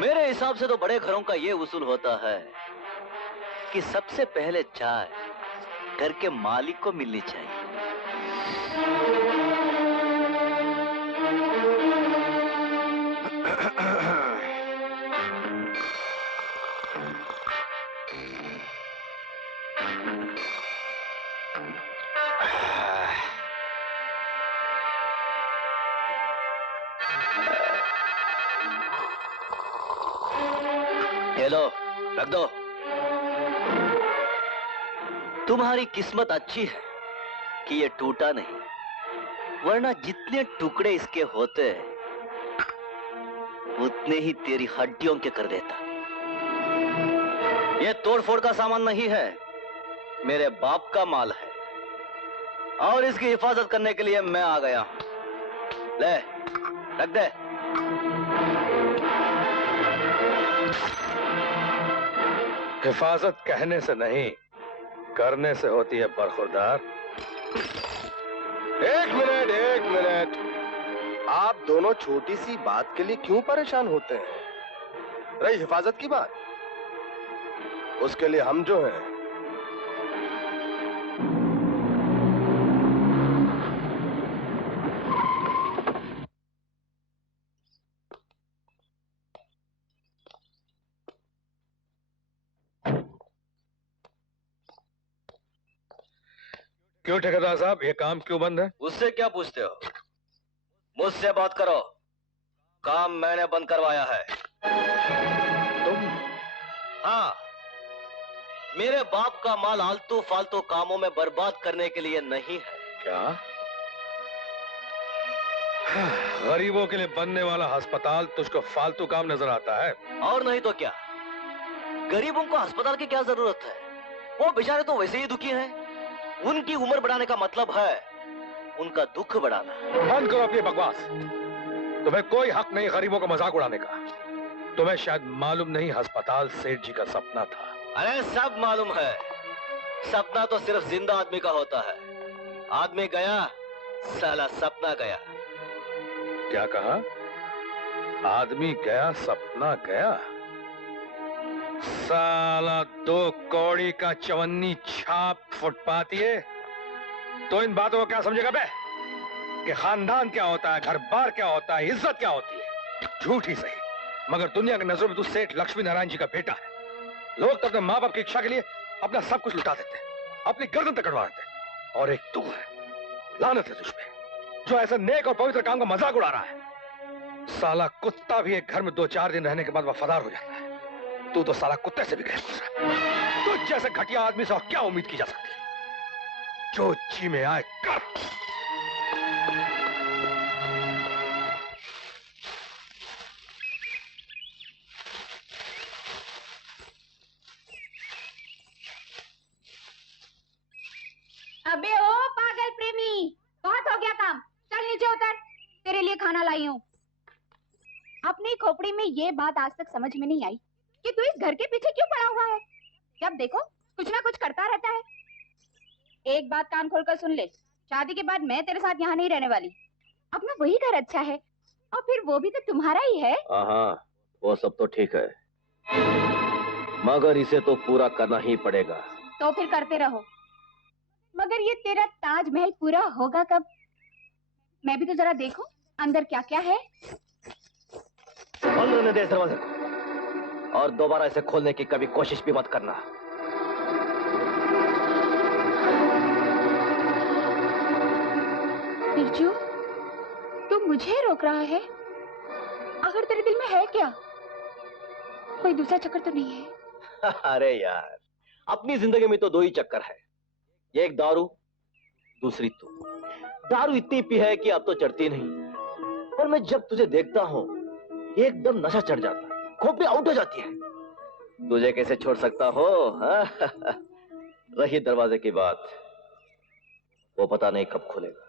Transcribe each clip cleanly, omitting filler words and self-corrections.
मेरे हिसाब से तो बड़े घरों का ये उसूल होता है कि सबसे पहले चाय घर के मालिक को मिलनी चाहिए। हेलो, रख दो। तुम्हारी किस्मत अच्छी है कि ये टूटा नहीं, वरना जितने टुकड़े इसके होते उतने ही तेरी हड्डियों के कर देता। ये तोड़फोड़ का सामान नहीं है, मेरे बाप का माल है और इसकी हिफाजत करने के लिए मैं आ गया हूं। ले, रख दे। हिफाजत कहने से नहीं, करने से होती है बरखुरदार। एक मिनट, आप दोनों छोटी सी बात के लिए क्यों परेशान होते हैं? रही हिफाजत की बात, उसके लिए हम जो हैं। क्यों ठेकेदार साहब, ये काम क्यों बंद है? उससे क्या पूछते हो? मुझसे बात करो। काम मैंने बंद करवाया है। तुम? हाँ, मेरे बाप का माल आलतू फालतू कामों में बर्बाद करने के लिए नहीं है। क्या? गरीबों के लिए बनने वाला अस्पताल तुझको फालतू काम नजर आता है? और नहीं तो क्या, गरीबों को अस्पताल की क्या जरूरत है? वो बेचारे तो वैसे ही दुखी हैं। उनकी उम्र बढ़ाने का मतलब है उनका दुख बढ़ाना। बंद करो अपनी बकवास। तुम्हें कोई हक नहीं गरीबों का मजाक उड़ाने का। तुम्हें शायद मालूम नहीं, अस्पताल सेठ जी का सपना था। अरे सब मालूम है, सपना तो सिर्फ जिंदा आदमी का होता है। आदमी गया, साला सपना गया। क्या कहा? आदमी गया, सपना गया? साला 2 कौड़ी का चवन्नी छाप फुटपाती है तो इन बातों को क्या समझेगा बे? कि खानदान क्या होता है, घर बार क्या होता है, इज्जत क्या होती है। झूठ ही सही, मगर दुनिया की नजरों में तू सेठ लक्ष्मी नारायण जी का बेटा है। लोग तो अपने माँ बाप की इच्छा के लिए अपना सब कुछ लुटा देते हैं, अपनी गर्दन तक कटवा देते हैं। और एक तू है, लानत है तुझ पे, जो ऐसे नेक और पवित्र काम का मजाक उड़ा रहा है। साला कुत्ता भी एक घर में 2-4 दिन रहने के बाद वफादार हो जाता है। तू तो साला कुत्ते से भी गैर गुजरा। तुझ जैसे घटिया आदमी से और क्या उम्मीद की जा सकती है? जो जी में आए कर। अबे ओ पागल प्रेमी, बहुत हो गया काम, चल नीचे उतर, तेरे लिए खाना लाई हूँ। अपनी खोपड़ी में ये बात आज तक समझ में नहीं आई कि तू इस घर के पीछे क्यों पड़ा हुआ है। जब देखो कुछ ना कुछ करता रहता है। एक बात कान खोलकर सुन ले, शादी के बाद मैं तेरे साथ यहाँ नहीं रहने वाली। अपना वही घर अच्छा है, और फिर वो भी तो तुम्हारा ही है। हाँ, वो सब तो ठीक है, मगर इसे तो पूरा करना ही पड़ेगा। तो फिर करते रहो, मगर ये तेरा ताजमहल पूरा होगा कब? मैं भी तो जरा देखूं अंदर क्या क्या है। बंद रहने दे इस दरवाजे को, और दोबारा इसे खोलने की कभी कोशिश भी मत करना। बिरजू, तू मुझे रोक रहा है? आखिर तेरे दिल में है क्या? कोई दूसरा चक्कर तो नहीं है? अरे यार, अपनी जिंदगी में तो 2 ही चक्कर है, एक दारू, दूसरी तू। दारू इतनी पी है कि अब तो चढ़ती नहीं, पर मैं जब तुझे देखता हूं एकदम नशा चढ़ जाता है, खोपड़ी आउट हो जाती है। तुझे कैसे छोड़ सकता हो? रही दरवाजे की बात, वो पता नहीं कब खुलेगा।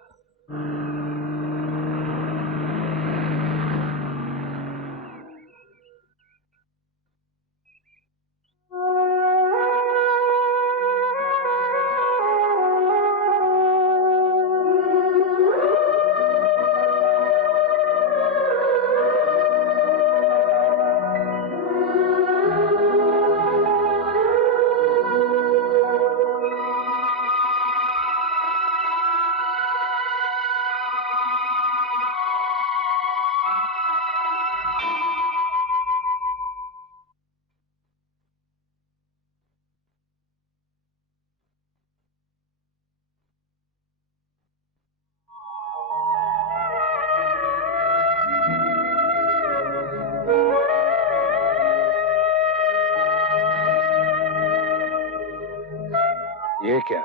ये क्या,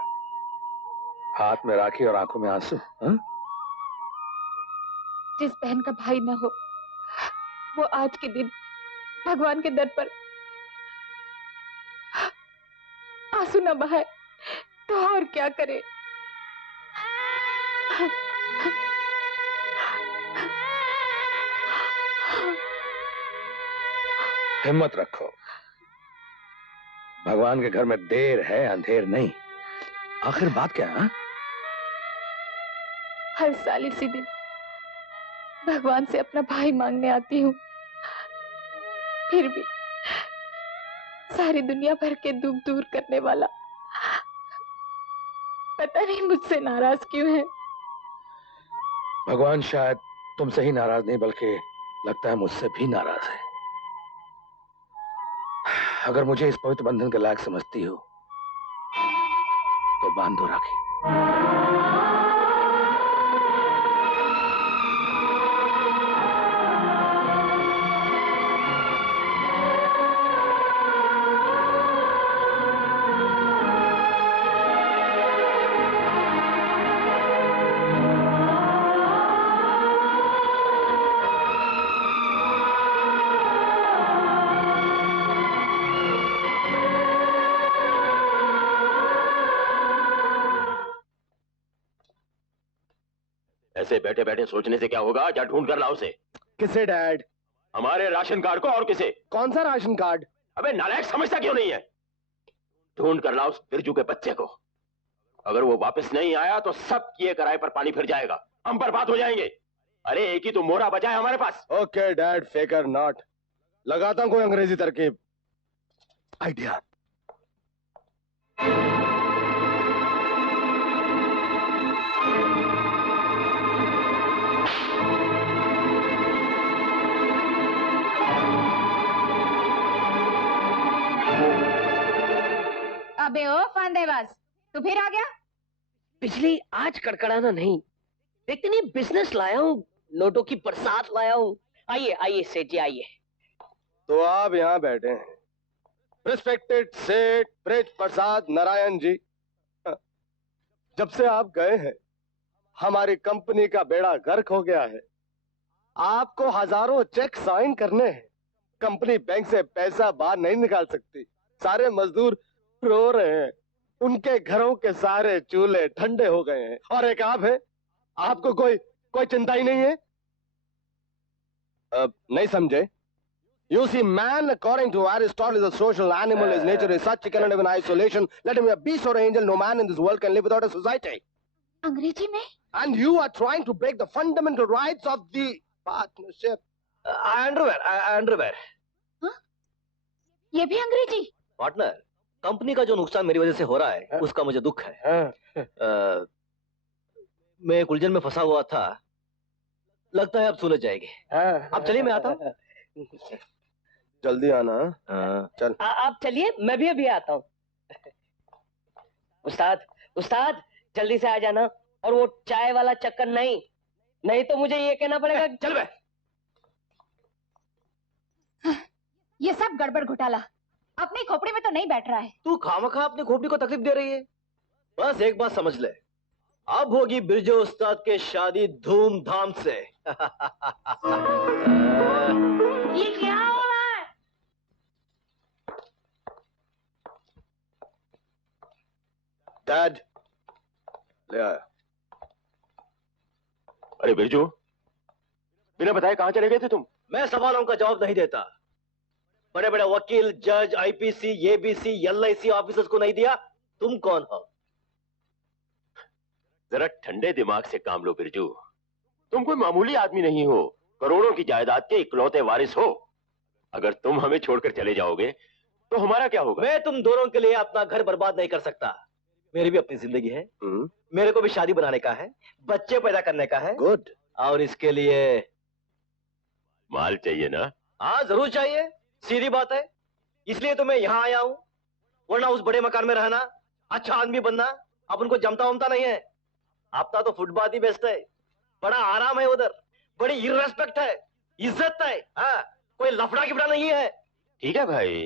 हाथ में राखी और आंखों में आंसू? हाँ? जिस बहन का भाई ना हो वो आज के दिन भगवान के दर पर आंसू न बहाए तो और क्या करे। हिम्मत रखो, भगवान के घर में देर है अंधेर नहीं। आखिर बात क्या है? हर साल इसी दिन भगवान से अपना भाई मांगने आती हूँ, फिर भी सारी दुनिया भर के दुख दूर करने वाला पता नहीं मुझसे नाराज क्यों है। भगवान शायद तुमसे ही नाराज नहीं बल्कि लगता है मुझसे भी नाराज है। अगर मुझे इस पवित्र बंधन के लायक समझती हो तो बांध दो राखी। ऐसे बैठे बैठे सोचने से क्या होगा? जा ढूंढ कर लाओ उसे। किसे डैड? हमारे राशन कार्ड को। और किसे? कौन सा राशन कार्ड? अबे नालायक, समझता क्यों नहीं है? ढूंढ कर लाओ उस बिरजू के बच्चे को। अगर वो वापस नहीं आया तो सब किए कराए पर पानी फिर जाएगा, हम बर्बाद हो जाएंगे। अरे एक ही तो मोहरा बचा है हमारे पास। ओके डैड, फेकर नॉट। लगाता हूं कोई अंग्रेजी तरकीब। आइडिया। अबे ओ फंदेबाज, तू फिर आ गया? बिजली आज कड़कड़ाना नहीं, इतनी बिजनेस लाया हूँ, नोटों की बरसात लाया हूँ। आइए आइए सेठ जी आइए। तो आप यहाँ बैठे हैं, रिस्पेक्टेड सेठ ब्रिज प्रसाद नारायण जी। जब से आप गए हैं हमारी कंपनी का बेड़ा गर्क हो गया है। आपको हजारों चेक साइन करने हैं, कंपनी बैंक से पैसा बाहर नहीं निकाल सकती। सारे मजदूर रो रहे हैं, उनके घरों के सारे चूल्हे ठंडे हो गए हैं। और एक आप है, आपको कोई चिंता ही नहीं है। नहीं समझे? You see, man, according to Aristotle, is a social animal. His nature is such he cannot live in isolation. Let him be a beast or an angel. No man in this world can live without a society. अंग्रेजी में? And you are trying to break the fundamental rights of the partnership. Underwear. हाँ? ये भी अंग्रेजी? Partner, company का जो नुकसान मेरी वजह से हो रहा है उसका मुझे दुख है। मैं एक उलझन में फंसा हुआ था, लगता है अब सुलझ जाएगी। अब चलिए मैं आता हूँ। जल्दी आना। चल। आप चलिए, मैं भी अभी आता हूँ। उस्ताद उस्ताद जल्दी से आ जाना, और वो चाय वाला चक्कर नहीं तो मुझे ये कहना पड़ेगा। चल बे। ये सब गड़बड़ घोटाला अपनी खोपड़ी में तो नहीं बैठ रहा है। तू खामखा अपनी खोपड़ी को तकलीफ दे रही है। बस एक बात समझ ले, अब होगी बिरजू उस्ताद के शादी धूमधाम से। ये क्या हो रहा है? डैड ले आया। अरे बिरजू, बिना बताए कहां चले गए थे तुम? मैं सवालों का जवाब नहीं देता। बड़े बड़े वकील, जज, आईपीसी, एबीसी, एलआईसी ऑफिसर्स को नहीं दिया, तुम कौन हो? जरा ठंडे दिमाग से काम लो बिरजू। तुम कोई मामूली आदमी नहीं हो, करोड़ों की जायदाद के इकलौते वारिस हो। अगर तुम हमें छोड़कर चले जाओगे तो हमारा क्या होगा? मैं तुम दोनों के लिए अपना घर बर्बाद नहीं कर सकता। मेरी भी अपनी जिंदगी है। मेरे को भी शादी बनाने का है, बच्चे पैदा करने का है। गुड। और इसके लिए माल चाहिए ना? हाँ जरूर चाहिए, सीधी बात है। इसलिए तो मैं यहाँ आया हूँ, वरना उस बड़े मकान में रहना, अच्छा आदमी बनना अपन को जमता वमता नहीं है। अपना तो फुटपाथ ही बेस्ट है, बड़ा आराम है उधर, बड़ी इर्रेस्पेक्ट है, इज्जत है। हाँ, कोई लफड़ा किफड़ा नहीं है। ठीक है भाई,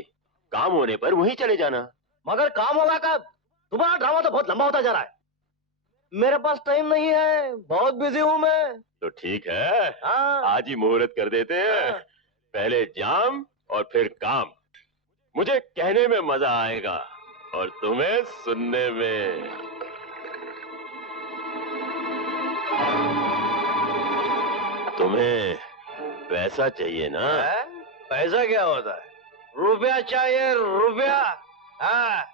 काम होने पर वहीं चले जाना। मगर काम होगा कब? तुम्हारा ड्रामा तो बहुत लंबा होता जा रहा है। मेरे पास टाइम नहीं है, बहुत बिजी हूं मैं। तो ठीक है, हाँ। आज ही मुहूर्त कर देते हैं। हाँ। पहले जाम और फिर काम। मुझे कहने में मजा आएगा और तुम्हें सुनने में। तुम्हें पैसा चाहिए ना? पैसा क्या होता है? रुपया चाहिए, रुपया। हाँ,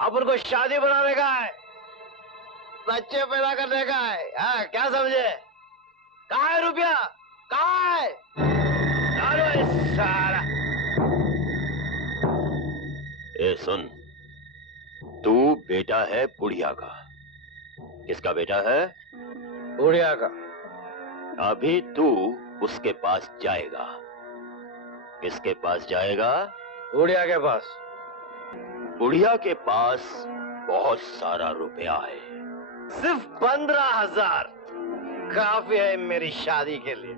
अपन को शादी बनाने का है, बच्चे पैदा करने का है। हाँ, क्या समझे? कहाँ है रुपया? कहाँ है? डालो इस सारा। ए सुन, तू बेटा है बुढ़िया का। किसका बेटा है? बुढ़िया का। अभी तू उसके पास जाएगा। किसके पास जाएगा? बुढ़िया के पास। बुढ़िया के पास बहुत सारा रुपया है। सिर्फ 15,000 काफी है मेरी शादी के लिए।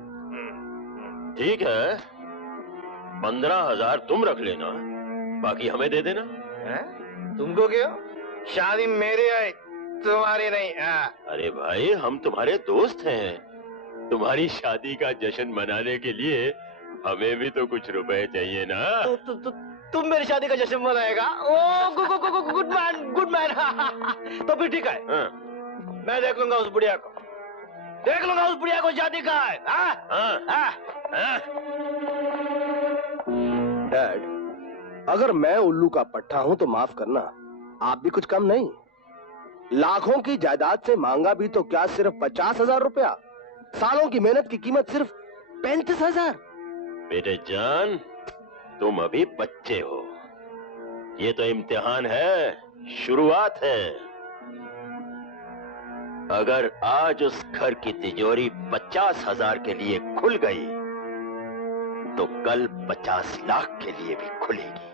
ठीक है, 15,000 तुम रख लेना, बाकी हमें दे देना। तुमको क्यों? शादी मेरी है, तुम्हारी नहीं। अरे भाई, हम तुम्हारे दोस्त हैं। तुम्हारी शादी का जश्न मनाने के लिए हमें भी तो कुछ रुपए चाहिए ना। तुम मेरी शादी का जश्न मनाएगा? ओ गुड मैन, गुड मैन। तो फिर ठीक है। हाँ। मैं देख लूंगा उस बुढ़िया को, देख लूंगा उस बुढ़िया को शादी का है। डैड, अगर मैं उल्लू का पट्टा हूं तो माफ करना, आप भी कुछ कम नहीं। लाखों की जायदाद से मांगा भी तो क्या सिर्फ 50,000 रुपया? सालों की मेहनत की कीमत सिर्फ 35,000। बेटे जान, तुम अभी बच्चे हो। ये तो इम्तिहान है, शुरुआत है। अगर आज उस घर की तिजोरी 50,000 के लिए खुल गई तो कल 50 लाख के लिए भी खुलेगी।